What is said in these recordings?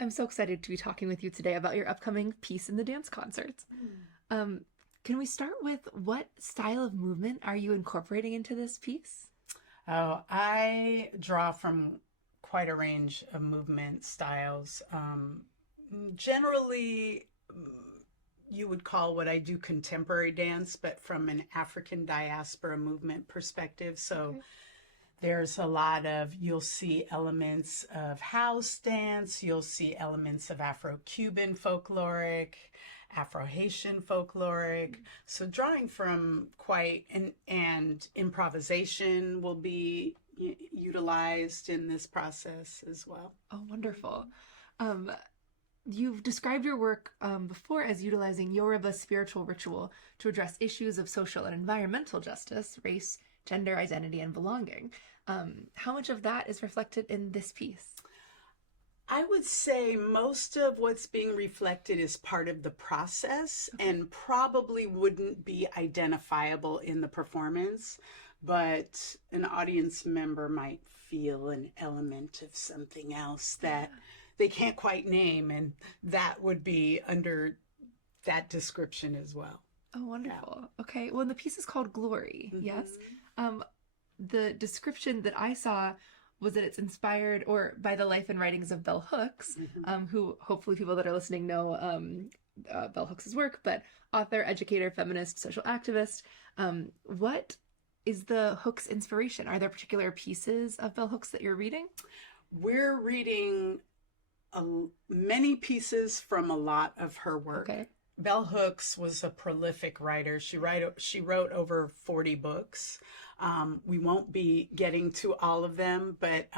I'm so excited to be talking with you today about your upcoming piece in the dance concerts. Um, can we start with what style of movement are you incorporating into this piece? Oh, I draw from quite a range of movement styles. Generally, you would call what I do contemporary dance, but from an African diaspora movement perspective. So Okay. there's a lot of, you'll see elements of house dance, you'll see elements of Afro-Cuban folkloric, Afro-Haitian folkloric. So drawing from quite, and improvisation will be utilized in this process as well. Oh, wonderful. Um, you've described your work before as utilizing Yoruba spiritual ritual to address issues of social and environmental justice, race, gender identity, and belonging. How much of that is reflected in this piece? I would say most of what's being reflected is part of the process and probably wouldn't be identifiable in the performance, but an audience member might feel an element of something else that they can't quite name, and that would be under that description as well. Oh, wonderful. Yeah. Okay. Well, the piece is called Glory. Mm-hmm. Yes. The description that I saw was that it's inspired or by the life and writings of Bell Hooks, who hopefully people that are listening know Bell Hooks' work, but author, educator, feminist, social activist. What is the Hooks inspiration? Are there particular pieces of Bell Hooks that you're reading? We're reading many pieces from a lot of her work. Okay. Bell Hooks was a prolific writer. She wrote over 40 books. We won't be getting to all of them, but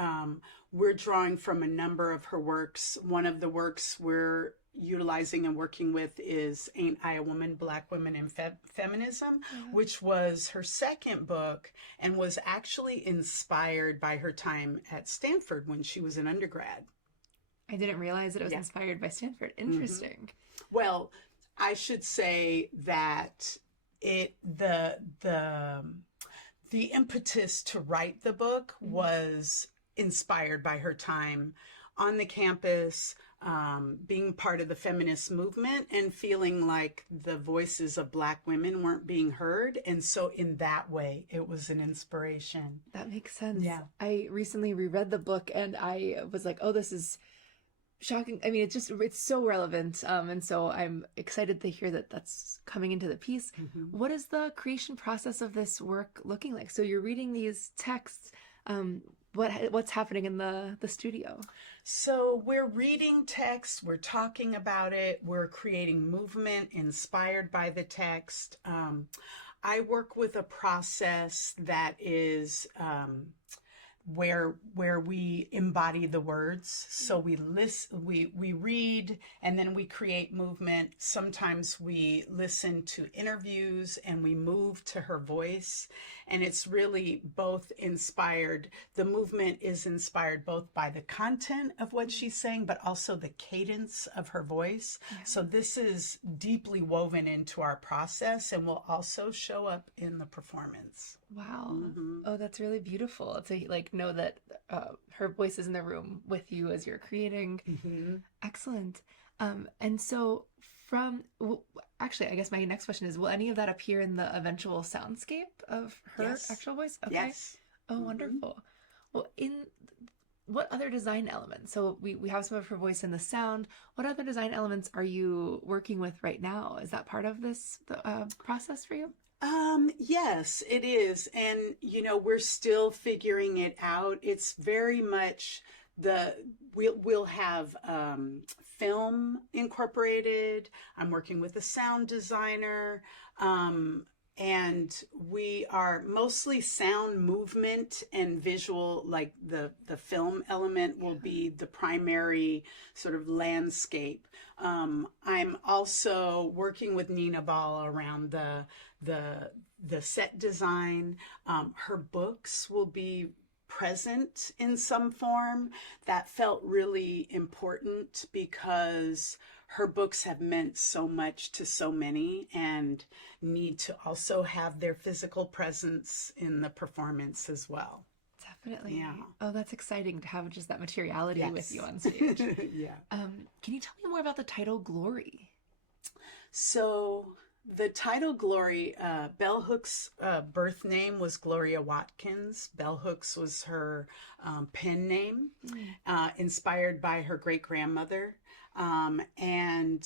we're drawing from a number of her works. One of the works we're utilizing and working with is Ain't I a Woman, Black Women and Feminism, which was her second book and was actually inspired by her time at Stanford when she was an undergrad. I didn't realize that it was inspired by Stanford. Interesting. Well, I should say that the impetus to write the book was inspired by her time on the campus, being part of the feminist movement and feeling like the voices of Black women weren't being heard. And so in that way, it was an inspiration. That makes sense. Yeah. I recently reread the book and I was like, oh, this is shocking. I mean, it's so relevant. And so I'm excited to hear that that's coming into the piece. What is the creation process of this work looking like? So you're reading these texts. What's happening in the studio? So we're reading text, we're talking about it, we're creating movement inspired by the text. I work with a process that is where we embody the words. So we listen, we read, and then we create movement. Sometimes we listen to interviews and we move to her voice. And it's really both inspired. The movement is inspired both by the content of what she's saying, but also the cadence of her voice. So this is deeply woven into our process and will also show up in the performance. Wow. Oh, that's really beautiful to know that her voice is in the room with you as you're creating. Excellent. And so actually, I guess my next question is, will any of that appear in the eventual soundscape of her actual voice? Okay. Yes. Oh, wonderful. Well, in what other design elements? So we have some of her voice in the sound. What other design elements are you working with right now? Is that part of this process for you? Yes, it is. And, we're still figuring it out. It's very much we'll have film incorporated. I'm working with a sound designer. And we are mostly sound, movement, and visual, like the film element will be the primary sort of landscape. I'm also working with Nina Ball around the set design. Her books will be present in some form. That felt really important because her books have meant so much to so many and need to also have their physical presence in the performance as well. Definitely. Yeah. Oh, that's exciting to have just that materiality with Yes. you on stage. Yeah. Can you tell me more about the title Glory? So the title Glory, Bell Hooks' birth name was Gloria Watkins. Bell Hooks was her pen name, inspired by her great grandmother. And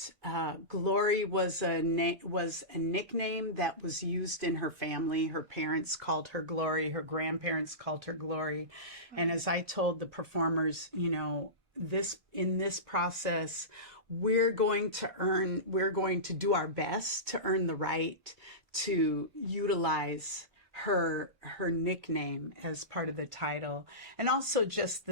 Glory was a nickname that was used in her family. Her parents called her Glory. Her grandparents called her Glory. And as I told the performers, in this process, we're going to do our best to earn the right to utilize her nickname as part of the title, and also just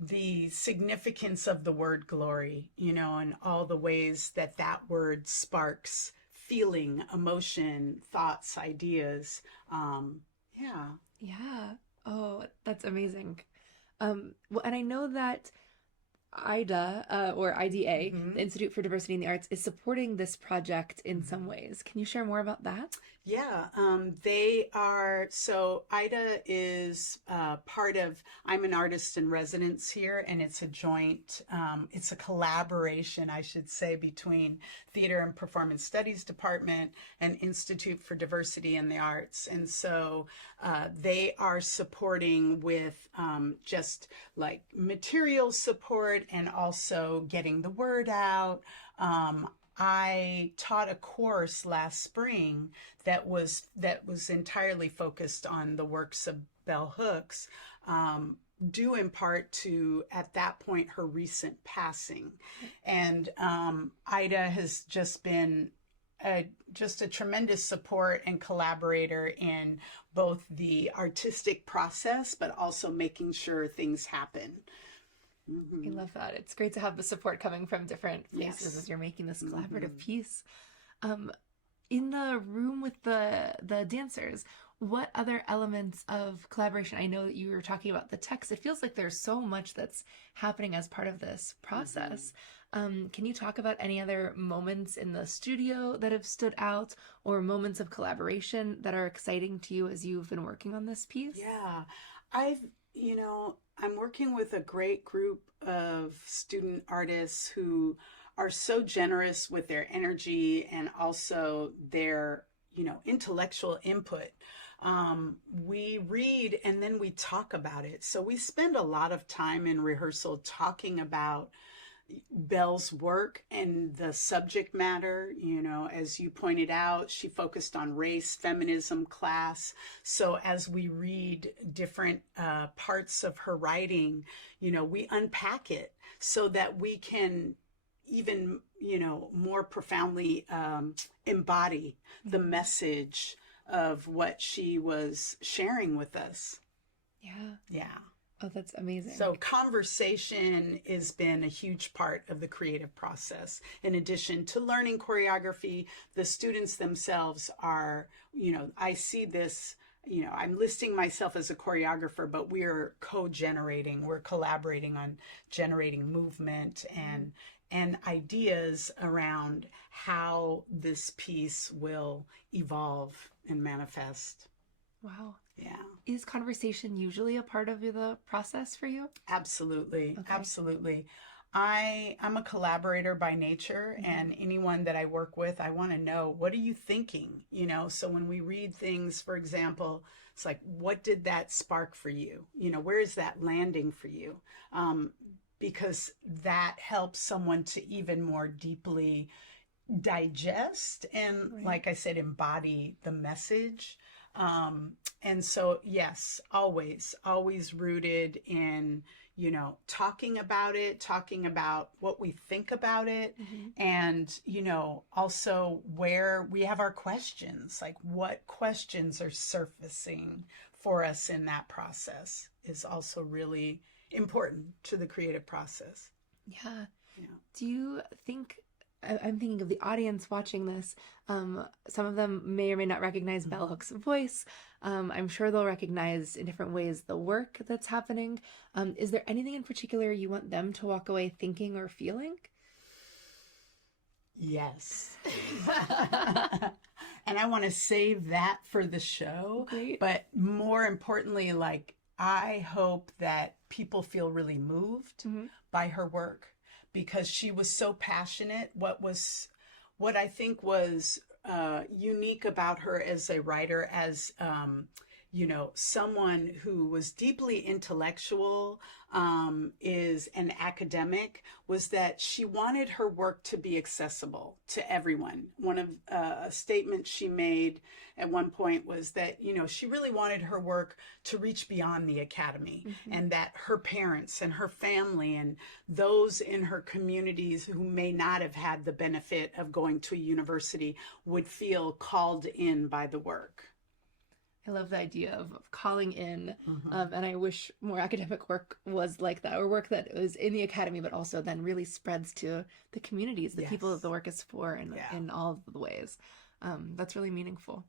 the significance of the word glory, and all the ways that that word sparks feeling, emotion, thoughts, ideas. Yeah. Yeah. Oh, that's amazing. Well, and I know that IDA, or IDA, the Institute for Diversity in the Arts, is supporting this project in some ways. Can you share more about that? Yeah, they are. So IDA is part of, I'm an artist in residence here, and it's a joint, it's a collaboration, I should say, between Theater and Performance Studies Department and Institute for Diversity in the Arts. And so they are supporting with just like material support and also getting the word out. I taught a course last spring that was entirely focused on the works of Bell Hooks, due in part to, at that point, her recent passing. And Ida has just been just a tremendous support and collaborator in both the artistic process, but also making sure things happen. I love that. It's great to have the support coming from different places as you're making this collaborative piece. In the room with the dancers, what other elements of collaboration? I know that you were talking about the text. It feels like there's so much that's happening as part of this process. Can you talk about any other moments in the studio that have stood out, or moments of collaboration that are exciting to you as you've been working on this piece? Yeah, I'm working with a great group of student artists who are so generous with their energy and also their, intellectual input. We read and then we talk about it. So we spend a lot of time in rehearsal talking about Bell's work and the subject matter. As you pointed out, she focused on race, feminism, class. So as we read different parts of her writing, we unpack it so that we can even, more profoundly embody the message of what she was sharing with us. Yeah. Yeah. Oh, that's amazing. So conversation has been a huge part of the creative process. In addition to learning choreography, the students themselves are, I see this, I'm listing myself as a choreographer, but we're co-generating, we're collaborating on generating movement and ideas around how this piece will evolve and manifest. Wow. Yeah. Is conversation usually a part of the process for you? Absolutely. Okay. Absolutely. I'm a collaborator by nature, and anyone that I work with, I want to know, what are you thinking? So when we read things, for example, it's like, what did that spark for you? Where is that landing for you? Because that helps someone to even more deeply digest and, like I said, embody the message. And so, yes, always rooted in, talking about what we think about it. And, also where we have our questions, like what questions are surfacing for us in that process is also really important to the creative process. Yeah. Yeah. Do you think, I'm thinking of the audience watching this, some of them may or may not recognize Bell Hooks' voice. I'm sure they'll recognize in different ways the work that's happening. Is there anything in particular you want them to walk away thinking or feeling? Yes. And I want to save that for the show. Great. But more importantly, like, I hope that people feel really moved by her work, because she was so passionate. What I think was unique about her as a writer, as someone who was deeply intellectual, is an academic, was that she wanted her work to be accessible to everyone. One of a statement she made at one point was that, she really wanted her work to reach beyond the academy, and that her parents and her family and those in her communities who may not have had the benefit of going to a university would feel called in by the work. I love the idea of calling in, and I wish more academic work was like that, or work that was in the academy, but also then really spreads to the communities, the people that the work is for, and in all of the ways. That's really meaningful.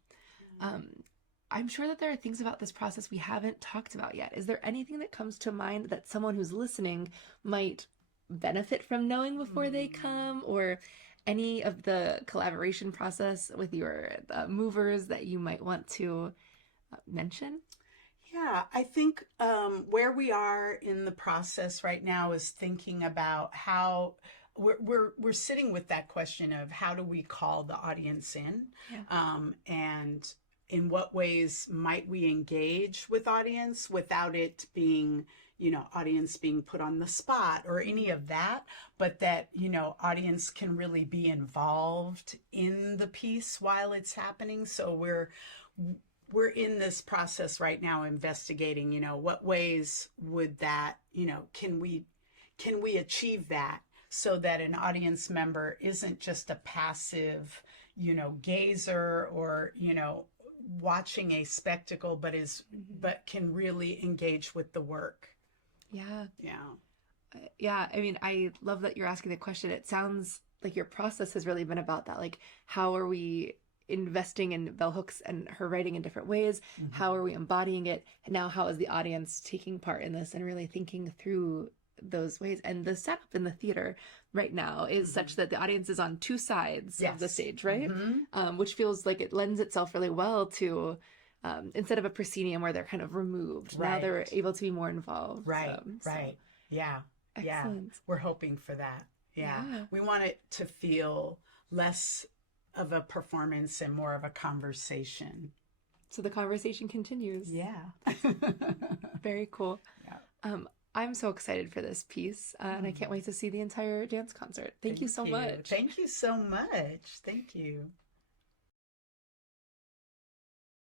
I'm sure that there are things about this process we haven't talked about yet. Is there anything that comes to mind that someone who's listening might benefit from knowing before they come, or any of the collaboration process with your movers that you might want to mention? Yeah, I think where we are in the process right now is thinking about how we're sitting with that question of how do we call the audience in, and in what ways might we engage with audience without it being, audience being put on the spot or any of that, but that, audience can really be involved in the piece while it's happening. So we're in this process right now investigating, what ways would that, can we achieve that so that an audience member isn't just a passive, gazer or, watching a spectacle, but can really engage with the work. Yeah. Yeah. Yeah. I mean, I love that you're asking the question. It sounds like your process has really been about that. Like, how are we investing in bell hooks and her writing in different ways? How are we embodying it? And now how is the audience taking part in this and really thinking through those ways? And the setup in the theater right now is such that the audience is on two sides of the stage, right? Which feels like it lends itself really well to, instead of a proscenium where they're kind of removed, now they're able to be more involved. Right. Yeah. Excellent. Yeah. We're hoping for that. Yeah. We want it to feel less of a performance and more of a conversation. So the conversation continues. Yeah. Very cool. Yeah. I'm so excited for this piece, and I can't wait to see the entire dance concert. Thank you so much. Thank you so much. Thank you.